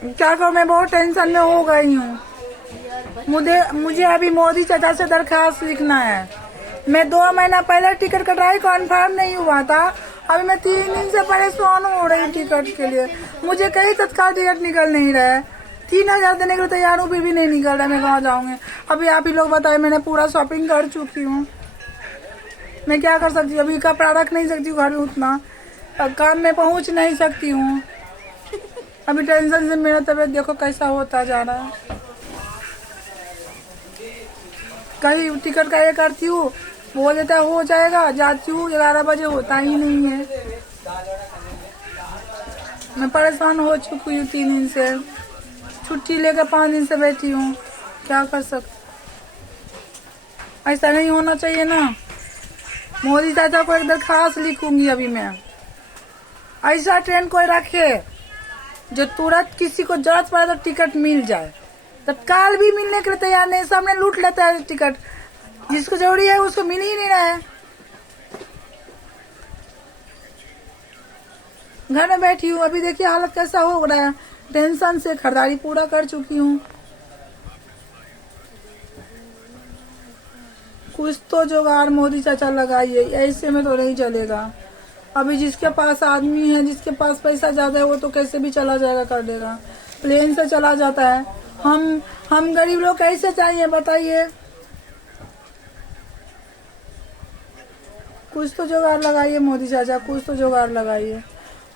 क्या करूँ, मैं बहुत टेंशन में हो गई हूँ। मुझे अभी मोदी चाचा से दरखास्त लिखना है। मैं 2 महीना पहले टिकट कटाई, कन्फर्म नहीं हुआ था। अभी मैं 3 दिन से परेशान हो रही टिकट के लिए। मुझे कहीं तत्काल टिकट निकल नहीं रहा है। 3000 देने के लिए तैयार हूँ, फिर भी नहीं निकल रहा है। मैं कहाँ जाऊँगी? अभी आप ही लोग बताए, मैंने पूरा शॉपिंग कर चुकी हूँ। मैं क्या कर सकती हूँ? अभी कपड़ा रख नहीं सकती हूँ घर में उतना, काम में पहुँच नहीं सकती हूँ। अभी टेंशन से मेरा तबीयत देखो कैसा होता जा रहा है। कहीं टिकट का ये करती हूँ, बोल देता है हो जाएगा, जाती हूँ 11 बजे, होता ही नहीं है। मैं परेशान हो चुकी हूँ 3 दिन से। छुट्टी लेकर 5 दिन से बैठी हूँ। क्या कर सकती? ऐसा नहीं होना चाहिए ना। मोदी चाचा को एक दरखास्त लिखूंगी अभी मैं। ऐसा ट्रेन कोई रखे जो तुरंत किसी को जरूरत पड़े तो टिकट मिल जाए। तत्काल भी मिलने के लिए तैयार नहीं, सामने लूट लेता है टिकट। जिसको जरूरी है उसको मिल ही नहीं रहा है। घर में बैठी हूँ, अभी देखिए हालत कैसा हो रहा है। टेंशन से खरीदारी पूरा कर चुकी हूँ। कुछ तो जुगाड़ मोदी चाचा लगाइए, ऐसे में तो नहीं चलेगा। अभी जिसके पास आदमी है, जिसके पास पैसा ज्यादा है, वो तो कैसे भी चला जाएगा, कर देगा। प्लेन से चला जाता है। हम गरीब लोग कैसे चाहिए बताइए? कुछ तो जुगाड़ लगाइए मोदी चाचा, कुछ तो जुगाड़ लगाइए।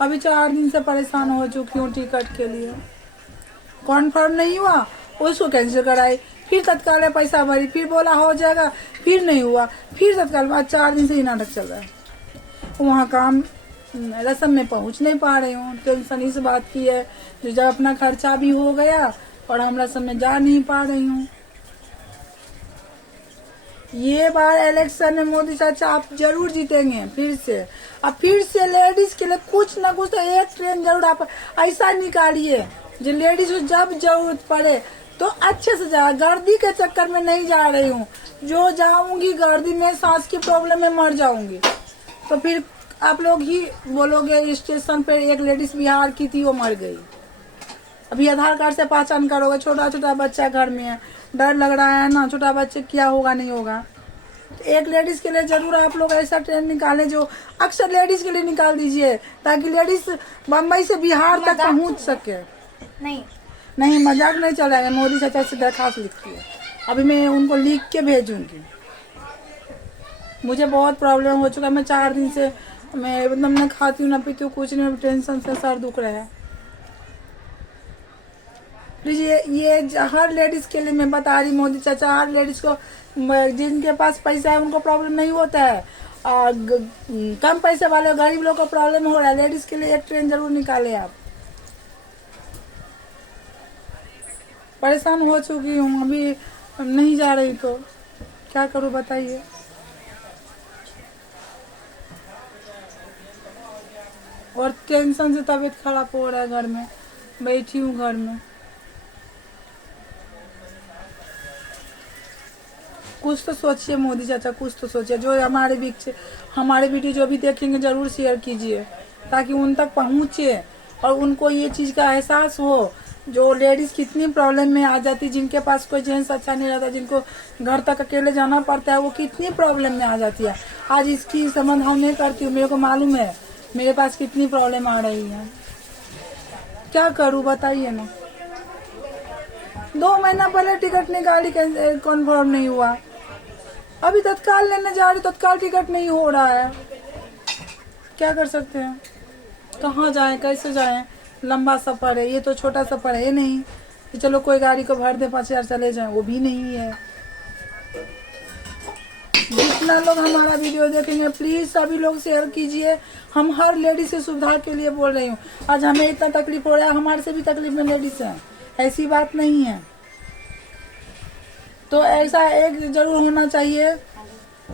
अभी 4 दिन से परेशान हो चुकी हूँ टिकट के लिए। कॉन्फर्म नहीं हुआ, उसको कैंसिल कराई, फिर तत्काल में पैसा भरी, फिर बोला हो जाएगा, फिर नहीं हुआ, फिर तत्काल। बाद 4 दिन से ही नाटक चल रहा है। वहाँ काम रसम में पहुँच नहीं पा रही हूँ। टेंशन इस बात की है जो जब अपना खर्चा भी हो गया और हम रसम में जा नहीं पा रही हूँ। ये बार इलेक्शन में मोदी चाचा आप जरूर जीतेंगे फिर से। अब फिर से लेडीज के लिए कुछ न कुछ तो एक ट्रेन जरूर आप ऐसा निकालिए जो लेडीज को जब जरूरत पड़े तो अच्छे से जाए। गर्दी के चक्कर में नहीं जा रही हूँ। जो जाऊंगी गर्दी में सांस की प्रॉब्लम में मर जाऊंगी तो फिर आप लोग ही बोलोगे स्टेशन पे एक लेडीज बिहार की थी, वो मर गई। अभी आधार कार्ड से पहचान करोगे, छोटा छोटा बच्चा घर में है, डर लग रहा है ना, छोटा बच्चे क्या होगा नहीं होगा। तो एक लेडीज के लिए जरूर आप लोग ऐसा ट्रेन निकालें जो अक्सर लेडीज के लिए निकाल दीजिए, ताकि लेडीज बम्बई से बिहार तक पहुंच सके। नहीं मजाक नहीं चलाएगा। मोदी चाचा से दरखास्त लिखी है, अभी मैं उनको लिख के भेजूंगी। मुझे बहुत प्रॉब्लम हो चुका है। मैं 4 दिन से मैं मतलब न खाती हूँ न पीती हूँ, कुछ नहीं, टेंशन से सर दुख रहा है। प्लीज ये हर लेडीज के लिए मैं बता रही, मोदी चाचा हर लेडीज को, जिनके पास पैसा है उनको प्रॉब्लम नहीं होता है, कम पैसे वाले गरीब लोग को प्रॉब्लम हो रहा है। लेडीज के लिए एक ट्रेन जरूर निकाले आप। परेशान हो चुकी हूँ, अभी नहीं जा रही तो क्या करूँ बताइए? और टेंशन से तबीयत खराब हो रहा है। घर में बैठी हूँ, घर में। कुछ तो सोचिए मोदी चाचा, कुछ तो सोचिए। जो हमारे वीडियो जो भी देखेंगे जरूर शेयर कीजिए, ताकि उन तक पहुँचे और उनको ये चीज का एहसास हो। जो लेडीज कितनी प्रॉब्लम में आ जाती, जिनके पास कोई जेंट्स अच्छा नहीं रहता, जिनको घर तक अकेले जाना पड़ता है, वो कितनी प्रॉब्लम में आ जाती है। आज इसकी समाधान नहीं करती हूँ, मेरे को मालूम है मेरे पास कितनी प्रॉब्लम आ रही है। क्या करूँ बताइए ना। 2 महीना पहले टिकट निकाली, कन्फर्म नहीं हुआ। अभी तत्काल लेने जा रही, तत्काल टिकट नहीं हो रहा है। क्या कर सकते हैं? कहाँ जाएं, कैसे जाएं? लंबा सफर है, ये तो छोटा सफर है नहीं कि चलो कोई गाड़ी को भर दे 5000 चले जाएं, वो भी नहीं है। जितना लोग हमारा वीडियो देखेंगे प्लीज सभी लोग शेयर कीजिए। हम हर लेडीज से सुविधा के लिए बोल रही हूँ। आज हमें इतना तकलीफ हो रहा है, हमारे से भी तकलीफ में लेडीज है, ऐसी बात नहीं है। तो ऐसा एक जरूर होना चाहिए,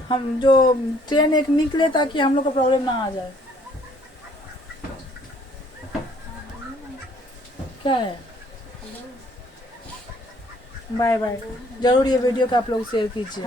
हम जो ट्रेन एक निकले ताकि हम लोग को प्रॉब्लम ना आ जाए। क्या है? Bye bye. जरूर ये वीडियो को आप लोग शेयर कीजिए।